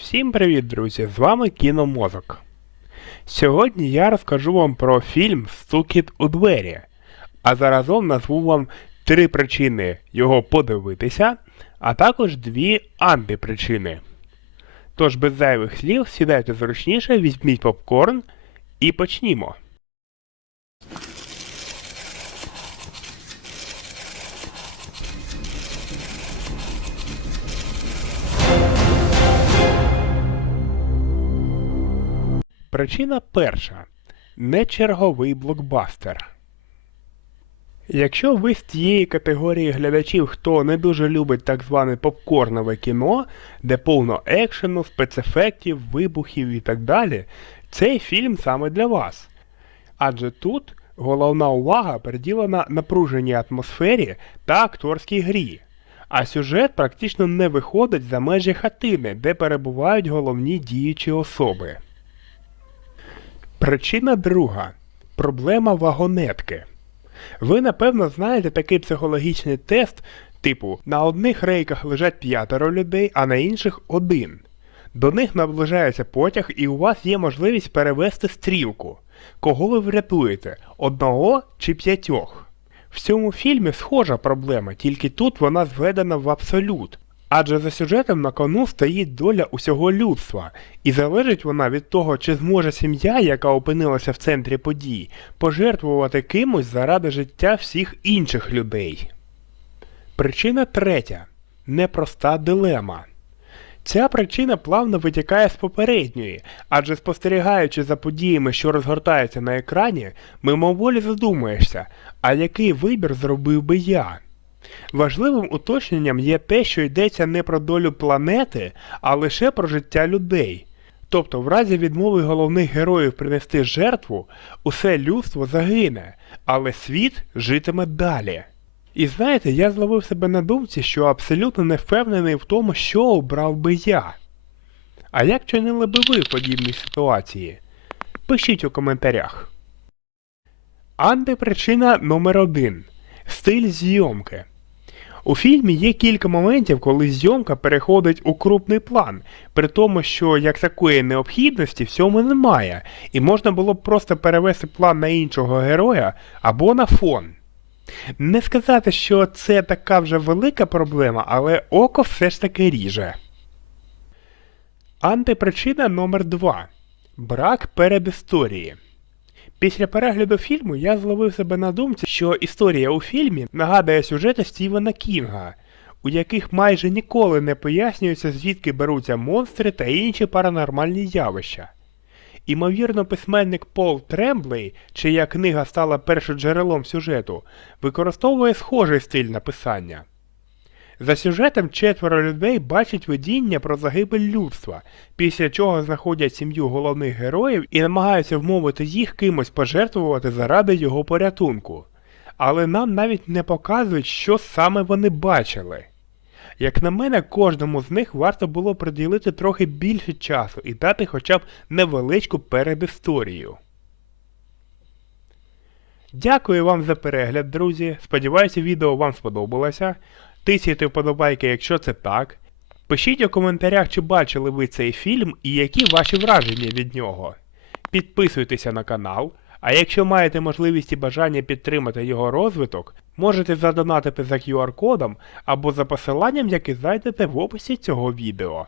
Всім привіт, друзі! З вами Кіномозок. Сьогодні я розкажу вам про фільм Стукіт у двері, а заразом назву вам три причини його подивитися, а також дві антипричини. Тож без зайвих слів сідайте зручніше, візьміть попкорн і почнімо. Причина перша. Не черговий блокбастер. Якщо ви з тієї категорії глядачів, хто не дуже любить так зване попкорнове кіно, де повно екшену, спецефектів, вибухів і так далі, цей фільм саме для вас. Адже тут головна увага приділена напруженій атмосфері та акторській грі. А сюжет практично не виходить за межі хатини, де перебувають головні діючі особи. Причина друга проблема вагонетки. Ви напевно знаєте такий психологічний тест, типу на одних рейках лежать п'ятеро людей, а на інших один. До них наближається потяг, і у вас є можливість перевести стрілку. Кого ви врятуєте? Одного чи п'ятьох? В цьому фільмі схожа проблема, тільки тут вона зведена в абсолют. Адже за сюжетом на кону стоїть доля усього людства, і залежить вона від того, чи зможе сім'я, яка опинилася в центрі подій, пожертвувати кимось заради життя всіх інших людей. Причина третя непроста дилема. Ця причина плавно витікає з попередньої, адже спостерігаючи за подіями, що розгортаються на екрані, мимоволі задумаєшся, а який вибір зробив би я? Важливим уточненням є те, що йдеться не про долю планети, а лише про життя людей. Тобто, в разі відмови головних героїв принести жертву, усе людство загине, але світ житиме далі. І знаєте, я зловив себе на думці, що абсолютно не впевнений в тому, що обрав би я. А як чинили би ви в подібній ситуації? Пишіть у коментарях. Антипричина номер один. Стиль зйомки. У фільмі є кілька моментів, коли зйомка переходить у крупний план, при тому, що як такої необхідності в цьому немає, і можна було б просто перевести план на іншого героя або на фон. Не сказати, що це така вже велика проблема, але око все ж таки ріже. Антипричина номер 2 Брак передісторії. Після перегляду фільму я зловив себе на думці, що історія у фільмі нагадує сюжети Стівена Кінга, у яких майже ніколи не пояснюється, звідки беруться монстри та інші паранормальні явища. Імовірно, письменник Пол Тремблей, чия книга стала першоджерелом сюжету, використовує схожий стиль написання. За сюжетом четверо людей бачать видіння про загибель людства, після чого знаходять сім'ю головних героїв і намагаються вмовити їх кимось пожертвувати заради його порятунку. Але нам навіть не показують, що саме вони бачили. Як на мене, кожному з них варто було приділити трохи більше часу і дати хоча б невеличку передісторію. Дякую вам за перегляд, друзі. Сподіваюся, відео вам сподобалося. Тисяйте вподобайки, якщо це так. Пишіть у коментарях, чи бачили ви цей фільм і які ваші враження від нього. Підписуйтеся на канал, а якщо маєте можливість і бажання підтримати його розвиток, можете задонатити за QR-кодом або за посиланням, яке знайдете в описі цього відео.